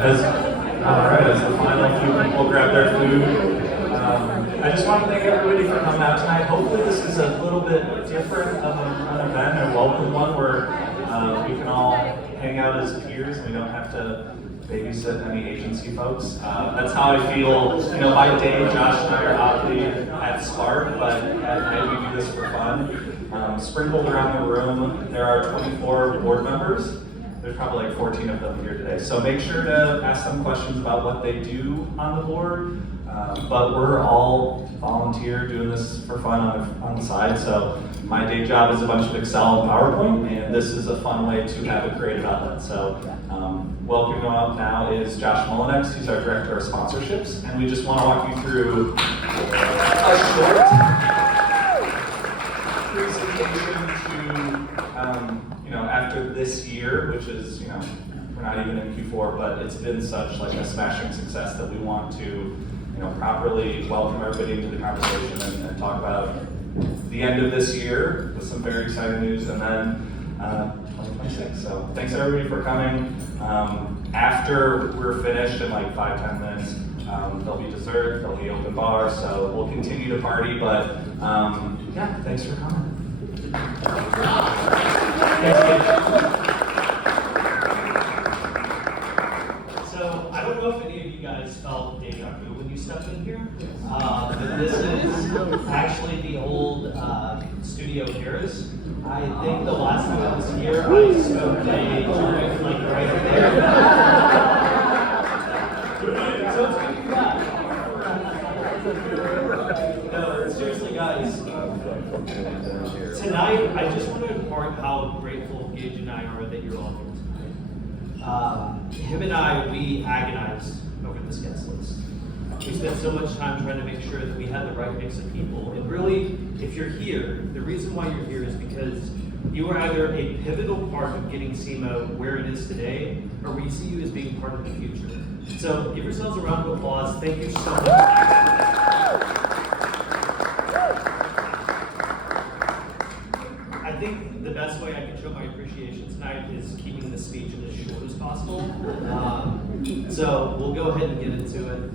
As the final few people grab their food, I just want to thank everybody for coming out tonight. Hopefully this is a little bit different of an event, a welcome one where we can all hang out as peers and we don't have to babysit any agency folks. That's how I feel, by day Josh and I are oddly at Spark, but at night we do this for fun. Sprinkled around the room, there are 24 board members. There's probably like 14 of them here today. So make sure to ask them questions about what they do on the board. But we're all volunteer doing this for fun on the side. So my day job is a bunch of Excel and PowerPoint, and this is a fun way to have a creative outlet. So welcoming up now is Josh Mullenax. He's our Director of Sponsorships, and we just want to walk you through a short presentation to, after this year, which is, we're not even in Q4, but it's been such like a smashing success that we want to, properly welcome everybody into the conversation and talk about the end of this year with some very exciting news, and then 2026. So thanks everybody for coming. After we're finished in like 5-10 minutes, there'll be dessert, there'll be open bar, so we'll continue to party, but yeah, thanks for coming. So I don't know if any of you guys felt deja vu when you stepped in here, but this is actually the old studio Harris. I think the last time I was here, I smoked a joint like right there. So it's good to be back. No, seriously guys, tonight I just want to impart how grateful Gage and I are that you're all here tonight. Him and I, we agonized over this guest list. We spent so much time trying to make sure that we had the right mix of people. And really, if you're here, the reason why you're here is because you are either a pivotal part of getting CIMA where it is today, or we see you as being part of the future. So give yourselves a round of applause. Thank you so much. I think the best way I can show my appreciation tonight is keeping the speech as short as possible. So we'll go ahead and get into it.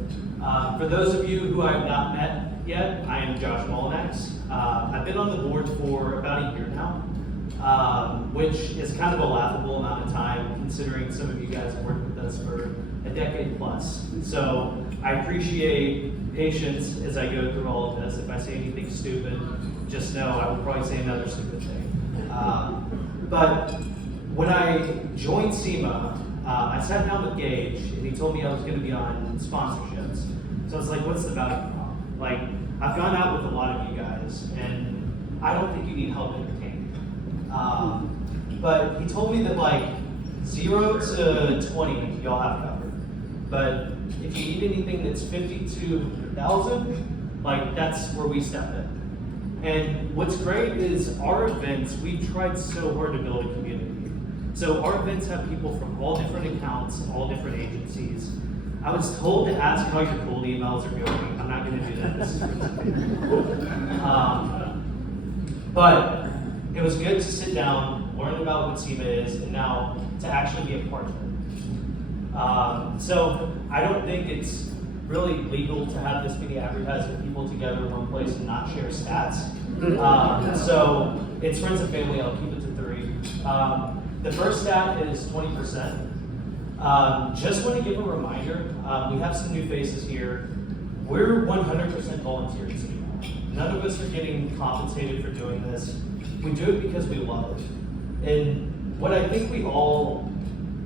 For those of you who I have not met yet, I am Josh Mullenax. I've been on the board for about a year now, which is kind of a laughable amount of time considering some of you guys have worked with us for a decade plus. So I appreciate patience as I go through all of this. If I say anything stupid, just know I will probably say another stupid thing. But when I joined CIMA, I sat down with Gage and he told me I was going to be on sponsorships. So I was like, what's the value prop? Like, I've gone out with a lot of you guys and I don't think you need help entertaining. But he told me that like 0 to 20, y'all have covered. But if you need anything that's 52,000, like that's where we step in. And what's great is our events, we've tried so hard to build a community. So our events have people from all different accounts, all different agencies. I was told to ask how your cold emails are going. I'm not going to do that. This is but it was good to sit down, learn about what CIMA is, and now to actually be a part of it. So I don't think it's really legal to have this many advertising people together in one place and not share stats. So it's friends and family. I'll keep it to 3. The first stat is 20%. Just want to give a reminder, we have some new faces here. We're 100% volunteer at CIMA. None of us are getting compensated for doing this. We do it because we love it. And what I think we all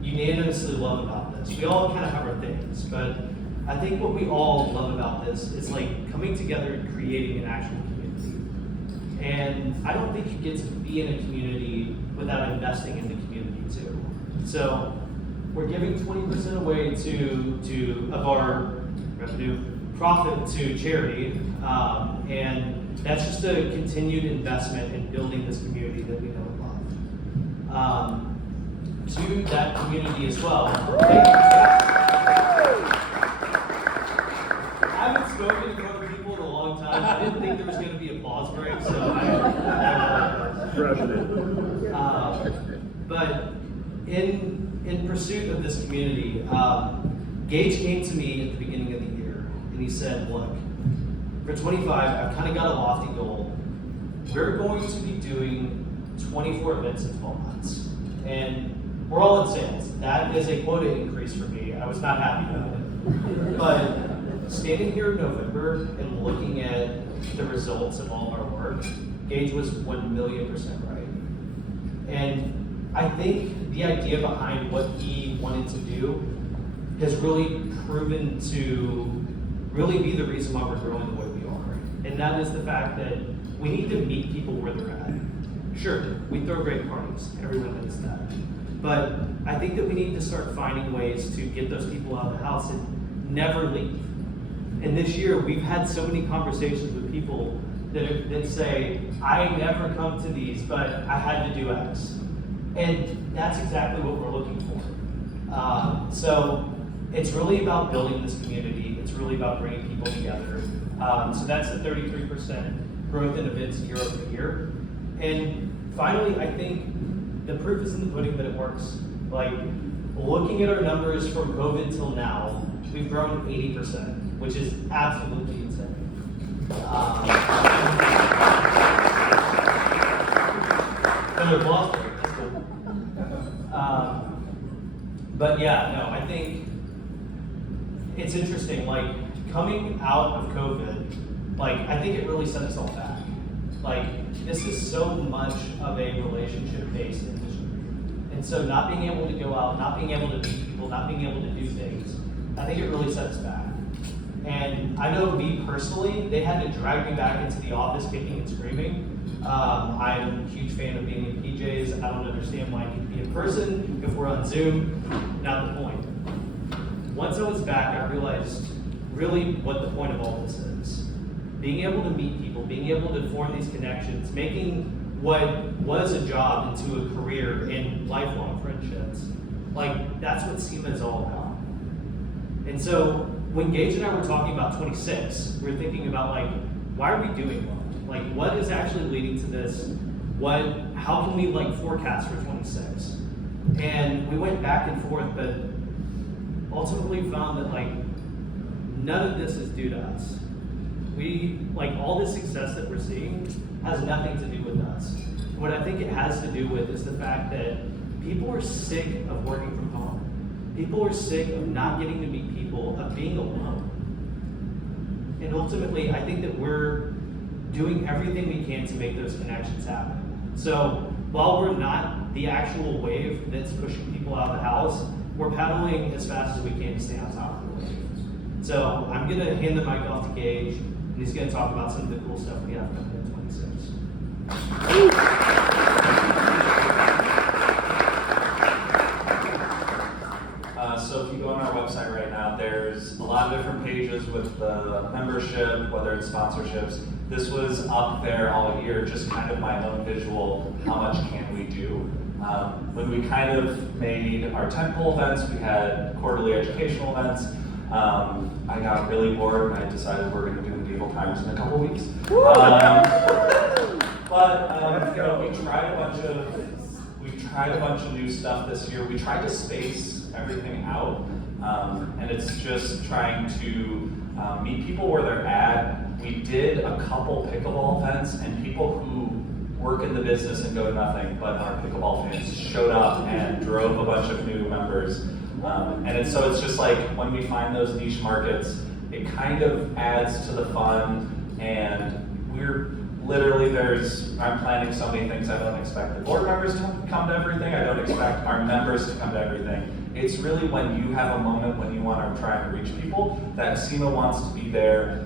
unanimously love about this, we all kind of have our things, but I think what we all love about this is like coming together and creating an actual community. And I don't think you get to be in a community without investing in the community too. So we're giving 20% away of our revenue profit to charity, and that's just a continued investment in building this community that we know and love. To that community as well. I haven't spoken in front of people in a long time. I didn't think there was going to be a pause break, so but in in pursuit of this community, Gage came to me at the beginning of the year, and he said, look, for 25, I've kind of got a lofty goal. We're going to be doing 24 events in 12 months. And we're all in sales. That is a quota increase for me. I was not happy about it. But standing here in November and looking at the results of all of our work, Gage was 1,000,000% right. And I think the idea behind what he wanted to do has really proven to really be the reason why we're growing the way we are. And that is the fact that we need to meet people where they're at. Sure, we throw great parties, everyone knows that. But I think that we need to start finding ways to get those people out of the house and never leave. And this year, we've had so many conversations with people that say, I never come to these, but I had to do X. And that's exactly what we're looking for. So it's really about building this community. It's really about bringing people together. So that's the 33% growth in events year over year. And finally, I think the proof is in the pudding that it works. Like, looking at our numbers from COVID till now, we've grown 80%, which is absolutely insane. And we've lost it. That's cool. But yeah, no, I think it's interesting. Like, coming out of COVID, like, I think it really set us all back. Like, this is so much of a relationship-based industry. And so not being able to go out, not being able to meet people, not being able to do things, I think it really set us back. And I know me personally, they had to drag me back into the office kicking and screaming. I'm a huge fan of being in PJs. I don't understand why I can be in person if we're on Zoom. Not the point. Once I was back, I realized really what the point of all this is. Being able to meet people, being able to form these connections, making what was a job into a career and lifelong friendships. Like, that's what CIMA is all about. And so when Gage and I were talking about 26, we were thinking about, like, why are we doing what? Like, what is actually leading to this? How can we, like, forecast for 26? And we went back and forth, but ultimately found that, like, none of this is due to us. All this success that we're seeing has nothing to do with us. What I think it has to do with is the fact that people are sick of working from home. People are sick of not getting to meet people, of being alone. And ultimately, I think that we're doing everything we can to make those connections happen. So while we're not the actual wave that's pushing people out of the house, we're paddling as fast as we can to stay on top of the wave. So I'm gonna hand the mic off to Gage, and he's gonna talk about some of the cool stuff we have coming in 26. So if you go on our website right now, there's a lot of different pages with the membership, whether it's sponsorships. This was up there all year, just kind of my own visual, how much can we do? When we kind of made our tentpole events, we had quarterly educational events. I got really bored and I decided we're going to do medieval times in a couple weeks. We tried a bunch of new stuff this year. We tried to space everything out, and it's just trying to meet people where they're at. We did a couple pickleball events, and people who work in the business and go to nothing but are pickleball fans showed up and drove a bunch of new members. It's just like when we find those niche markets, it kind of adds to the fun, and we're literally I'm planning so many things. I don't expect the board members to come to everything. I don't expect our members to come to everything. It's really when you have a moment when you want to try and reach people that CIMA wants to be there.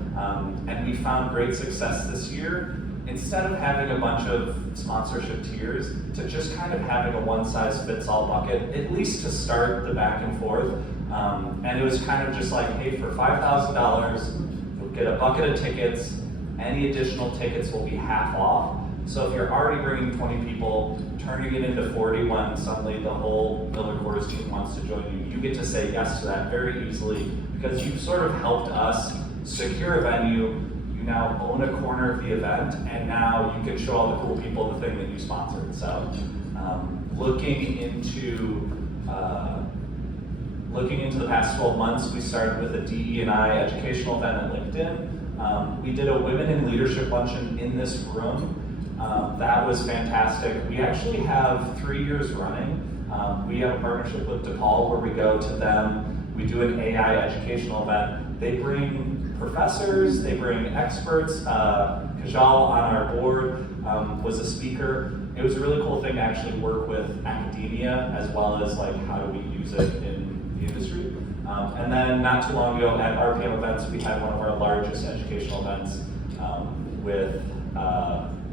And we found great success this year. Instead of having a bunch of sponsorship tiers, to just kind of having a one-size-fits-all bucket, at least to start the back and forth. And it was kind of just like, hey, for $5,000, you'll get a bucket of tickets. Any additional tickets will be half off. So if you're already bringing 20 people, turning it into 40 when suddenly the whole Miller Quarters team wants to join you, you get to say yes to that very easily because you've sort of helped us secure a venue. You now own a corner of the event, and now you can show all the cool people the thing that you sponsored. So looking into looking into the past 12 months, we started with a DE&I educational event at LinkedIn. We did a Women in Leadership luncheon in this room. That was fantastic. We actually have 3 years running. We have a partnership with DePaul where we go to them. We do an AI educational event. They bring professors, they bring experts. Kajal on our board was a speaker. It was a really cool thing to actually work with academia as well as like how do we use it in the industry. And then not too long ago at RPM events, we had one of our largest educational events with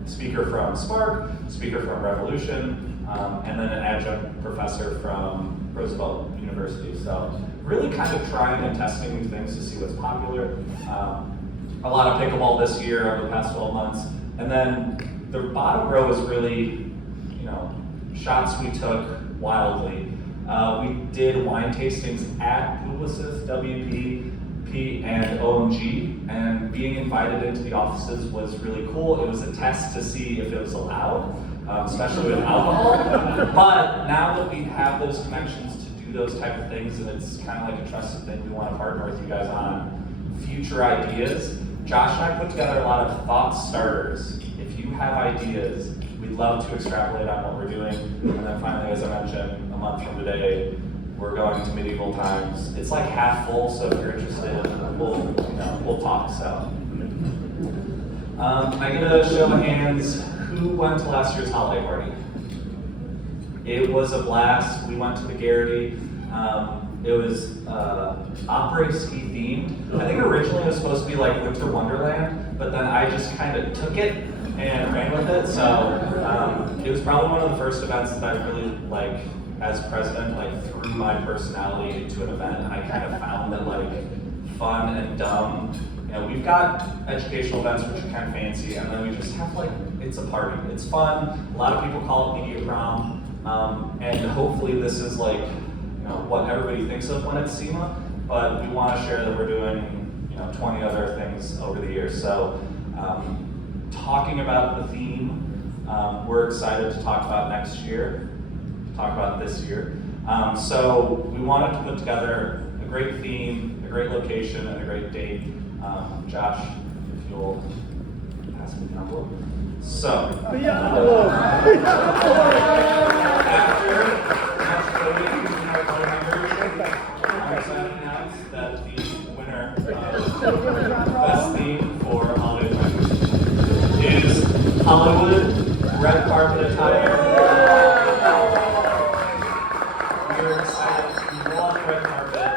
speaker from Spark, speaker from Revolution, and then an adjunct professor from Roosevelt University. So really kind of trying and testing new things to see what's popular. A lot of pickleball this year over the past 12 months. And then the bottom row is really, shots we took wildly. We did wine tastings at Publicis, WPP, and OMG, and being invited into the offices was really cool. It was a test to see if it was allowed, especially with alcohol. But now that we have those connections to do those type of things, and it's kind of like a trusted thing, we want to partner with you guys on future ideas. Josh and I put together a lot of thought starters. If you have ideas, we'd love to extrapolate on what we're doing. And then finally, as I mentioned, a month from today, we're going to medieval times. It's like half full, so if you're interested, we'll talk. So, I get a show of hands. Who went to last year's holiday party? It was a blast. We went to the Garrity. It was opera-ski themed. I think originally it was supposed to be like Winter Wonderland, but then I just kind of took it and ran with it. So it was probably one of the first events that I really like as president, threw my personality into an event, and I kind of found that fun and dumb. We've got educational events which are kind of fancy, and then we just have it's a party. It's fun. A lot of people call it media prom, and hopefully this is what everybody thinks of when it's CIMA, but we want to share that we're doing 20 other things over the years. So talking about the theme, we're excited to talk about next year, talk about this year. So we wanted to put together a great theme, a great location, and a great date. Josh, if you'll pass me the envelope. So, after much voting from our board members, I'm excited to announce that the winner of Best Theme for Holiday 20 is Hollywood Red Carpet Attire. We're excited. We love red carpet.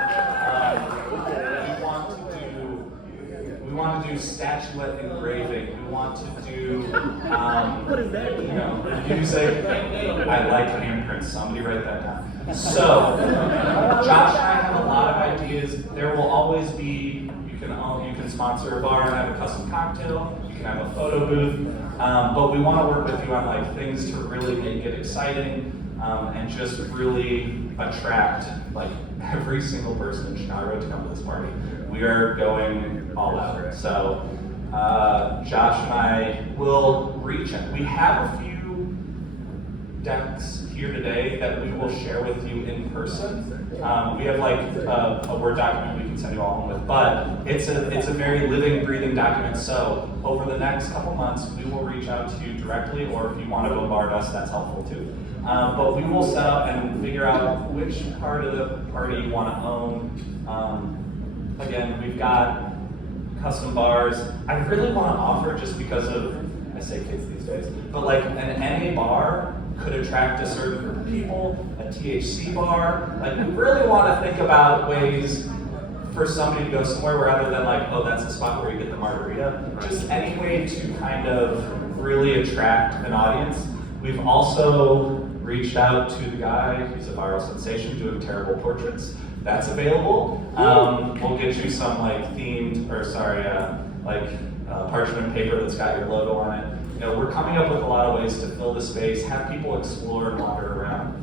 We want to do statuette engraving. We want to do what is that? Music. I like handprints. Somebody write that down. So Josh and I have a lot of ideas. There will always be, you can sponsor a bar and have a custom cocktail. You can have a photo booth. But we want to work with you on things to really make it exciting and just really attract every single person in Chicago to come to this party. We are going all out. So Josh and I will reach out. We have a few decks here today that we will share with you in person. We have a Word document we can send you all home with, but it's a very living, breathing document. So over the next couple months, we will reach out to you directly, or if you want to bombard us, that's helpful too. But we will set up and figure out which part of the party you want to own. Again, we've got custom bars. I really want to offer, just because of, I say kids these days, but an NA bar could attract a certain group of people, a THC bar. We really want to think about ways for somebody to go somewhere rather than oh, that's the spot where you get the margarita. Just any way to kind of really attract an audience. We've also reached out to the guy who's a viral sensation doing terrible portraits. That's available. We'll get you some themed, parchment paper that's got your logo on it. We're coming up with a lot of ways to fill the space, have people explore and wander around.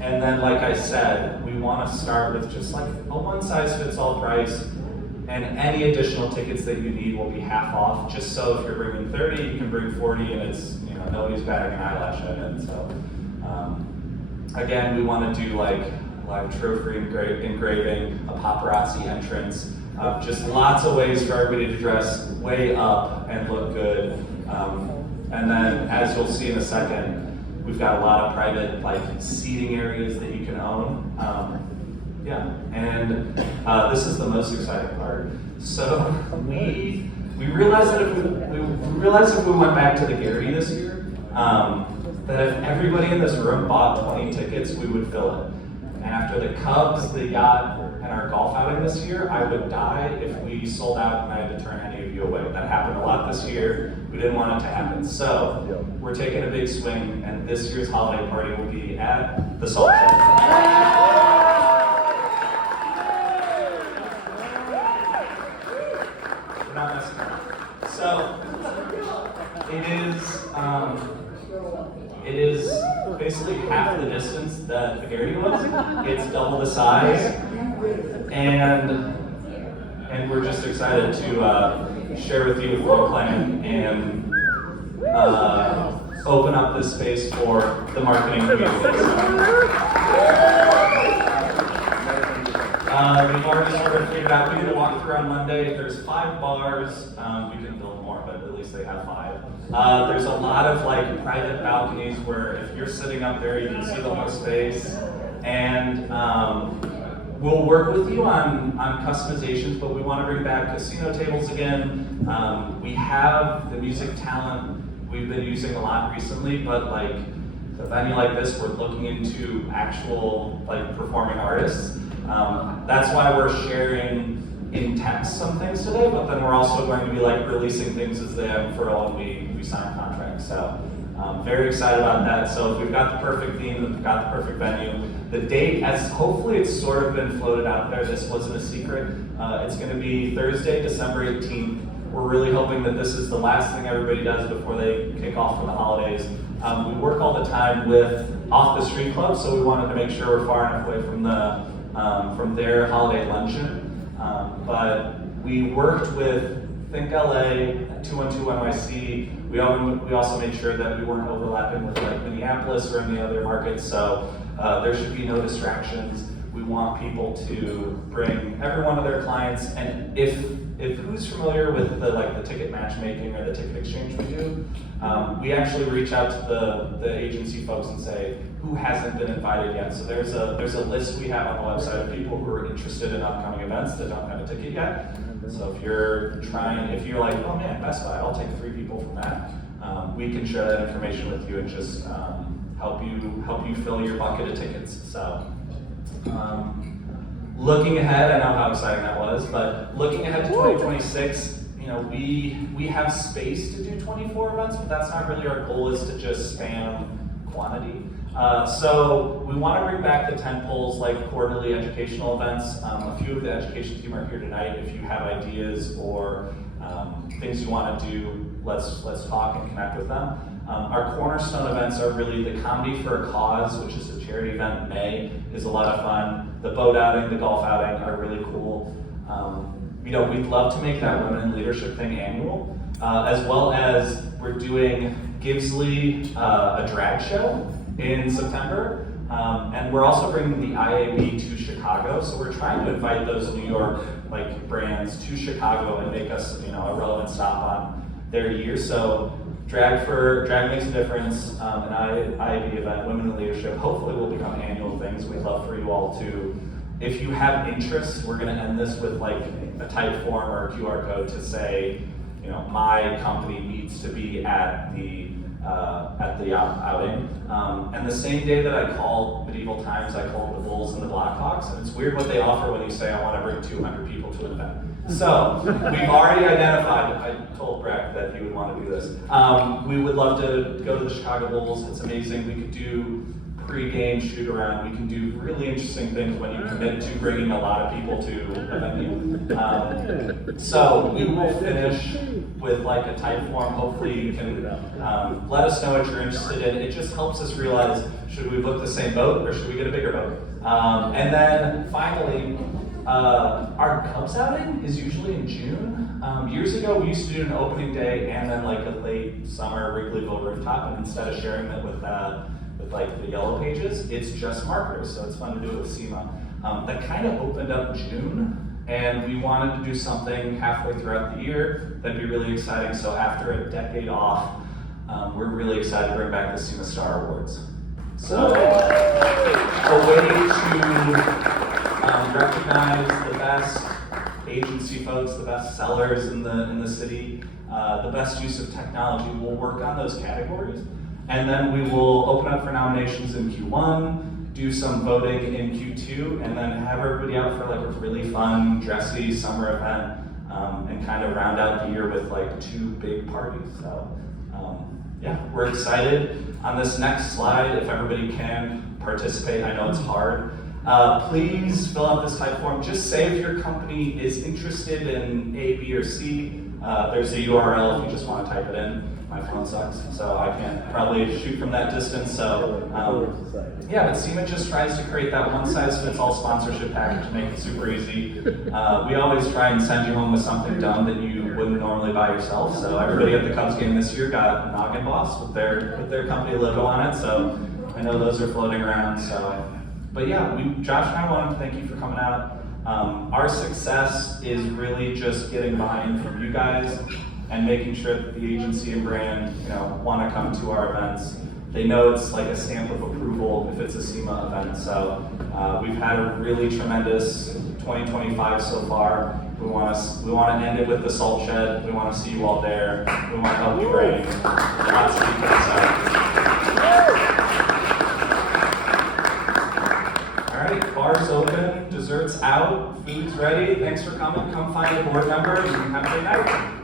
And then, like I said, we want to start with just a one-size-fits-all price, and any additional tickets that you need will be half off, just so if you're bringing 30, you can bring 40, and it's, nobody's batting an eyelash at it. So, again, we want to do a live trophy engraving, a paparazzi entrance, just lots of ways for everybody to dress way up and look good. And then, as you'll see in a second, we've got a lot of private seating areas that you can own. And this is the most exciting part. So we realized that if we went back to the Gary this year, that if everybody in this room bought 20 tickets, we would fill it. And after the Cubs, the yacht, and our golf outing this year, I would die if we sold out and I had to turn any of you away. That happened a lot this year. We didn't want it to happen. So we're taking a big swing, and this year's holiday party will be at the Salt Shed. We're not messing around. So it is basically half the distance that the Gary was. It's double the size, and we're just excited to share with you the floor plan and open up this space for the marketing community. We've already sort of figured out, we did a walkthrough on Monday. There's 5 bars. We can build more, but at least they have 5. There's a lot of private balconies where if you're sitting up there, you can see the whole space. And we'll work with you on customizations, but we want to bring back casino tables again. We have the music talent we've been using a lot recently, but a venue like this, we're looking into actual performing artists. That's why we're sharing in text some things today, but then we're also going to be releasing things as they unfurl and we sign contracts. So very excited about that. So if we've got the perfect theme, we've got the perfect venue. The date, as hopefully it's sort of been floated out there, this wasn't a secret. It's going to be Thursday, December 18th. We're really hoping that this is the last thing everybody does before they kick off for the holidays. We work all the time with Off the Street Club, so we wanted to make sure we're far enough away from their holiday luncheon. But we worked with Think LA, 212 NYC. We also made sure that we weren't overlapping with Minneapolis or any other markets, so there should be no distractions. We want people to bring every one of their clients, and if who's familiar with the ticket matchmaking or the ticket exchange we do, we actually reach out to the agency folks and say, who hasn't been invited yet? So there's a list we have on the website of people who are interested in upcoming events that don't have a ticket yet. So if you're like, oh man, Best Buy, I'll take 3 people from that. We can share that information with you and just help you fill your bucket of tickets. So looking ahead, I know how exciting that was, but looking ahead to 2026, we have space to do 24 events, but that's not really our goal, is to just spam quantity. So we want to bring back the tentpoles like quarterly educational events. A few of the education team are here tonight. If you have ideas or things you want to do, let's talk and connect with them. Our cornerstone events are really the Comedy for a Cause, which is a charity event in May, is a lot of fun. The boat outing, the golf outing are really cool. We'd love to make that Women in Leadership thing annual, as well as we're doing Givesley, a drag show in September, and we're also bringing the IAB to Chicago. So we're trying to invite those New York brands to Chicago and make us a relevant stop on their year. So Drag Makes a Difference, an IAB event, Women in Leadership, hopefully will become annual things. We'd love for you all to, if you have interest, we're going to end this with a type form or a QR code to say, my company needs to be at the outing. And the same day that I called Medieval Times, I called the Bulls and the Blackhawks, and it's weird what they offer when you say, I want to bring 200 people to an event. So we've already identified, I told Breck that he would want to do this. We would love to go to the Chicago Bulls. It's amazing. We could do pre-game shoot around. We can do really interesting things when you commit to bringing a lot of people to a venue. So we will finish with a type form. Hopefully you can let us know what you're interested in. It just helps us realize, should we book the same boat or should we get a bigger boat? And then finally, our Cubs outing is usually in June. Years ago, we used to do an opening day and then a late summer Wrigleyville rooftop, and instead of sharing that with like the yellow pages, it's just marketers, so it's fun to do it with CIMA. That kind of opened up June, and we wanted to do something halfway throughout the year that'd be really exciting. So after a decade off, we're really excited to bring back the CIMA Star Awards. So a way to recognize the best agency folks, the best sellers in the city, the best use of technology. We'll work on those categories, and then we will open up for nominations in Q1, do some voting in Q2, and then have everybody out for like a really fun, dressy summer event, and kind of round out the year with like 2 big parties. So yeah, we're excited. On this next slide, if everybody can participate, I know it's hard. Please fill out this type form. Just say if your company is interested in A, B, or C. There's a URL if you just want to type it in. My phone sucks, so I can't probably shoot from that distance. So yeah, but CIMA just tries to create that one-size-fits-all sponsorship package to make it super easy. We always try and send you home with something dumb that you wouldn't normally buy yourself. So everybody at the Cubs game this year got a Noggin Boss with their company logo on it. So I know those are floating around. So, but yeah, Josh and I wanted to thank you for coming out. Our success is really just getting buy-in from you guys and making sure that the agency and brand, want to come to our events. They know it's like a stamp of approval if it's a CIMA event. So we've had a really tremendous 2025 so far. We want to end it with the Salt Shed. We want to see you all there. We want to help you bring lots of people inside. All right, bars open, desserts out, food's ready. Thanks for coming. Come find a board member and have a great night.